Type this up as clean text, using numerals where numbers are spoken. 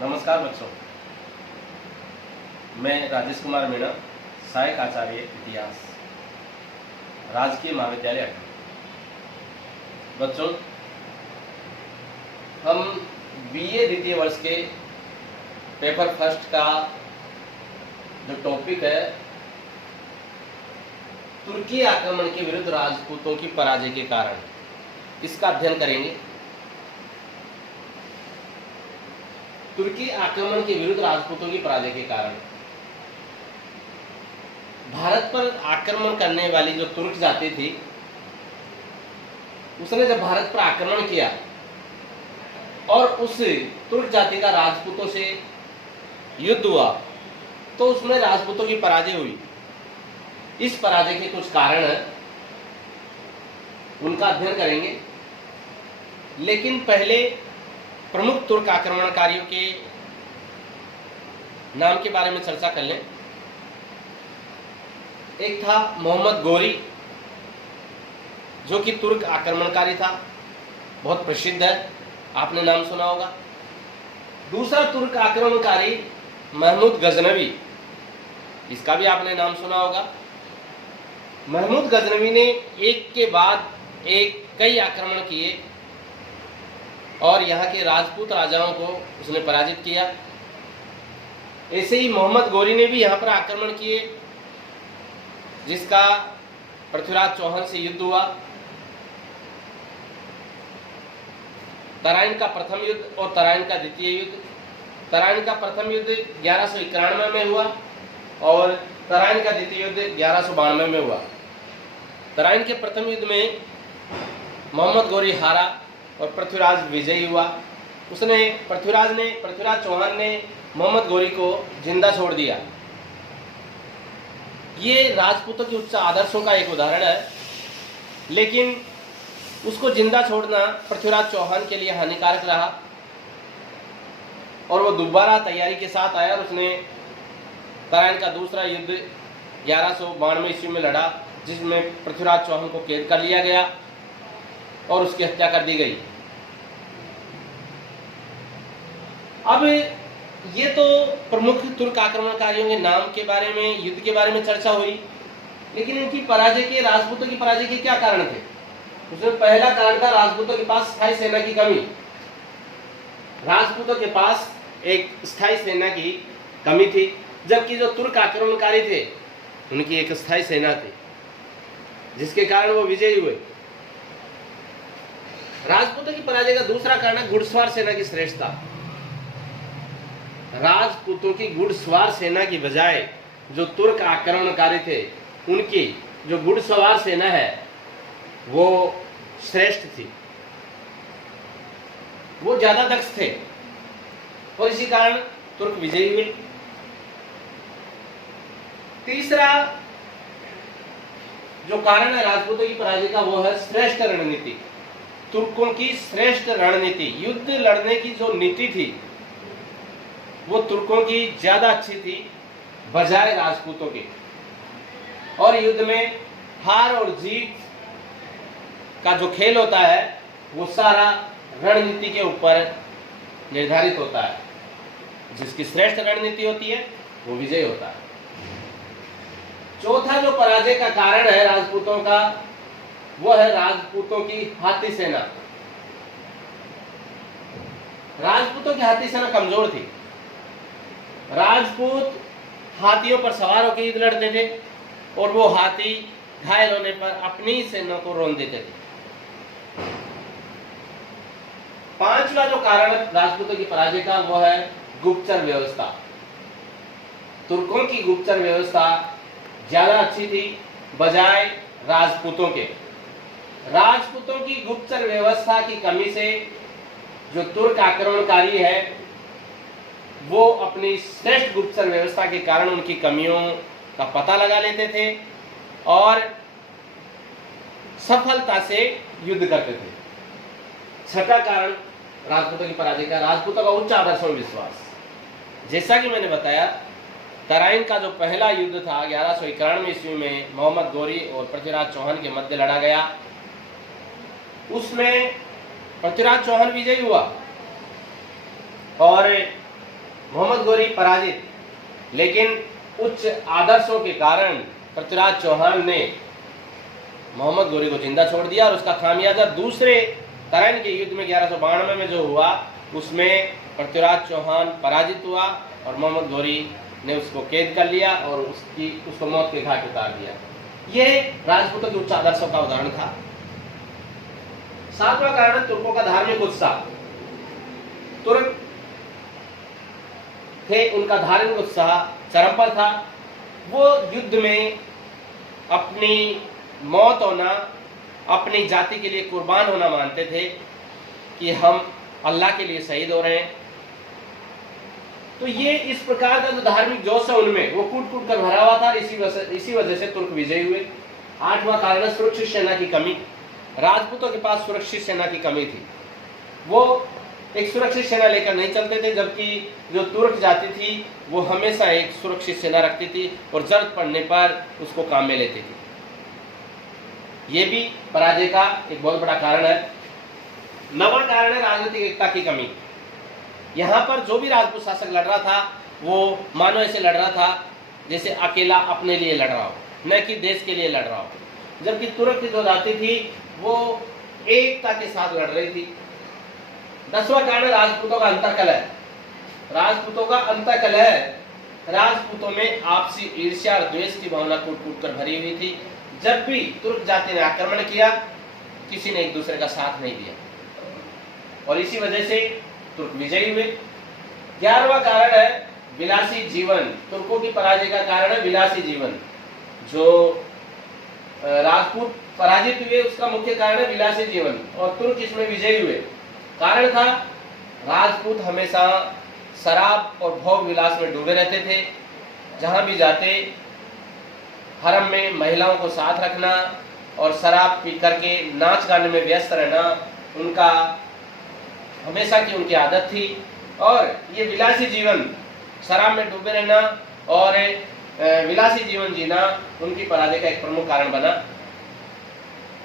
नमस्कार बच्चों, मैं राजेश कुमार मीणा, सहायक आचार्य इतिहास, राजकीय महाविद्यालय अटक। बच्चों, हम बीए द्वितीय वर्ष के पेपर फर्स्ट का जो टॉपिक है, तुर्की आक्रमण के विरुद्ध राजपूतों की पराजय के कारण, इसका अध्ययन करेंगे। तुर्की आक्रमण के विरुद्ध राजपूतों की पराजय के कारण भारत पर आक्रमण करने वाली जो तुर्क जाति थी, उसने जब भारत पर आक्रमण किया और उस तुर्क जाति का राजपूतों से युद्ध हुआ, तो उसमें राजपूतों की पराजय हुई। इस पराजय के कुछ कारण हैं, उनका अध्ययन करेंगे। लेकिन पहले प्रमुख तुर्क आक्रमणकारियों के नाम के बारे में चर्चा कर लें। एक था मोहम्मद गोरी, जो कि तुर्क आक्रमणकारी था, बहुत प्रसिद्ध है, आपने नाम सुना होगा। दूसरा तुर्क आक्रमणकारी महमूद गजनवी, इसका भी आपने नाम सुना होगा। महमूद गजनवी ने एक के बाद एक कई आक्रमण किए और यहाँ के राजपूत राजाओं को उसने पराजित किया। ऐसे ही मोहम्मद गोरी ने भी यहाँ पर आक्रमण किए, जिसका पृथ्वीराज चौहान से युद्ध हुआ। तराइन का प्रथम युद्ध और तराइन का द्वितीय युद्ध। तराइन का प्रथम युद्ध 1191 में हुआ और तराइन का द्वितीय युद्ध 1192 में हुआ। तराइन के प्रथम युद्ध में मोहम्मद गोरी हारा और पृथ्वीराज विजयी हुआ। पृथ्वीराज चौहान ने मोहम्मद गोरी को जिंदा छोड़ दिया। ये राजपूतों के उच्च आदर्शों का एक उदाहरण है, लेकिन उसको जिंदा छोड़ना पृथ्वीराज चौहान के लिए हानिकारक रहा और वो दोबारा तैयारी के साथ आया और उसने तराइन का दूसरा युद्ध 1192 ईस्वी में लड़ा, जिसमें पृथ्वीराज चौहान को कैद कर लिया गया और उसकी हत्या कर दी गई। अब ये तो प्रमुख तुर्क आक्रमणकारियों के नाम के बारे में, युद्ध के बारे में चर्चा हुई, लेकिन इनकी पराजय के, राजपूतों की पराजय के क्या कारण थे? उसमें पहला कारण था राजपूतों के पास स्थायी सेना की कमी। राजपूतों के पास एक स्थायी सेना की कमी थी, जबकि जो तुर्क आक्रमणकारी थे उनकी एक स्थायी सेना थी, जिसके कारण वो विजयी हुए। राजपूतों की पराजय का दूसरा कारण घुड़सवार सेना की श्रेष्ठता। राजपूतों की घुड़सवार सेना की बजाय जो तुर्क आक्रमणकारी थे, उनकी जो घुड़सवार सेना है वो श्रेष्ठ थी, वो ज्यादा दक्ष थे और इसी कारण तुर्क विजयी हुए। तीसरा जो कारण है राजपूतों की पराजय का, वो है श्रेष्ठ रणनीति। तुर्कों की श्रेष्ठ रणनीति, युद्ध लड़ने की जो नीति थी वो तुर्कों की ज्यादा अच्छी थी बजाय राजपूतों की। और युद्ध में हार और जीत का जो खेल होता है वो सारा रणनीति के ऊपर निर्धारित होता है। जिसकी श्रेष्ठ रणनीति होती है वो विजय होता है। चौथा जो पराजय का कारण है राजपूतों का, वो है राजपूतों की हाथी सेना। राजपूतों की हाथी सेना कमजोर थी। राजपूत हाथियों पर सवार होकर युद्ध लड़ते थे और वो हाथी घायल होने पर अपनी सेना को रौंद देते थे। पांचवा जो कारण राजपूतों की पराजय का, वो है गुप्तचर व्यवस्था। तुर्कों की गुप्तचर व्यवस्था ज्यादा अच्छी थी बजाय राजपूतों के। राजपूतों की गुप्तचर व्यवस्था की कमी से जो तुर्क आक्रमणकारी है वो अपनी श्रेष्ठ गुप्तचर व्यवस्था के कारण उनकी कमियों का पता लगा लेते थे और सफलता से युद्ध करते थे। छठा कारण राजपूतों की पराजय का, राजपूतों का उच्च आदर्श और विश्वास। जैसा कि मैंने बताया, तराइन का जो पहला युद्ध था 1191 ईस्वी में मोहम्मद गोरी और पृथ्वीराज चौहान के मध्य लड़ा गया, उसमें पृथ्वीराज चौहान विजयी हुआ और गौरी पराजित, लेकिन उच्च आदर्शों के कारण पृथ्वीराज चौहान ने मोहम्मद गौरी को जिंदा छोड़ दिया और उसका खामियाजा दूसरे तराइन के युद्ध में 1192 में जो हुआ उसमें पृथ्वीराज चौहान पराजित हुआ और मोहम्मद गौरी ने उसको कैद कर लिया और उसको मौत के घाट उतार दिया। यह राजपूतों के उच्च आदर्शों का उदाहरण था। सातवां कारण तुर्कों का धार्मिक उत्साह। तुर्क थे, उनका धार्मिक उत्साह चरम पर था। वो युद्ध में अपनी मौत होना, अपनी जाति के लिए कुर्बान होना मानते थे कि हम अल्लाह के लिए शहीद हो रहे हैं। तो ये इस प्रकार का जो धार्मिक जोश है उनमें वो कूट कूट कर भरा हुआ था। इसी वजह से तुर्क विजयी हुए। आठवां कारण है सुरक्षित सेना की कमी। राजपूतों के पास सुरक्षित सेना की कमी थी। वो एक सुरक्षित सेना लेकर नहीं चलते थे, जबकि जो तुर्क जाति थी वो हमेशा एक सुरक्षित सेना रखती थी और जरूरत पड़ने पर उसको काम में लेती थी। ये भी पराजय का एक बहुत बड़ा कारण है। नवा कारण है राजनीतिक एकता की कमी। यहाँ पर जो भी राजपूत शासक लड़ रहा था वो मानो ऐसे लड़ रहा था जैसे अकेला अपने लिए लड़ रहा हो, न कि देश के लिए लड़ रहा हो। जबकि तुर्क की जो जाति थी वो एकता के साथ लड़ रही थी। 10वां कारण राजपूतों का अंतर्कलह। राजपूतों का अंतर्कलह, राजपूतों में आपसी ईर्ष्या और द्वेष की भावना कूट कूट कर भरी हुई थी। जब भी तुर्क जाति ने आक्रमण किया किसी ने एक दूसरे का साथ नहीं दिया और इसी वजह से तुर्क विजयी हुए। 11वां कारण है विलासी जीवन। तुर्कों की पराजय का कारण है विलासी जीवन। जो राजपूत पराजित हुए उसका मुख्य कारण है विलासी जीवन और तुर्क इसमें विजयी हुए। कारण था राजपूत हमेशा शराब और भोग विलास में डूबे रहते थे। जहां भी जाते हरम में महिलाओं को साथ रखना और शराब पी करके नाच गाने में व्यस्त रहना उनका हमेशा की उनकी आदत थी। और ये विलासी जीवन, शराब में डूबे रहना और विलासी जीवन जीना उनकी पराजय का एक प्रमुख कारण बना।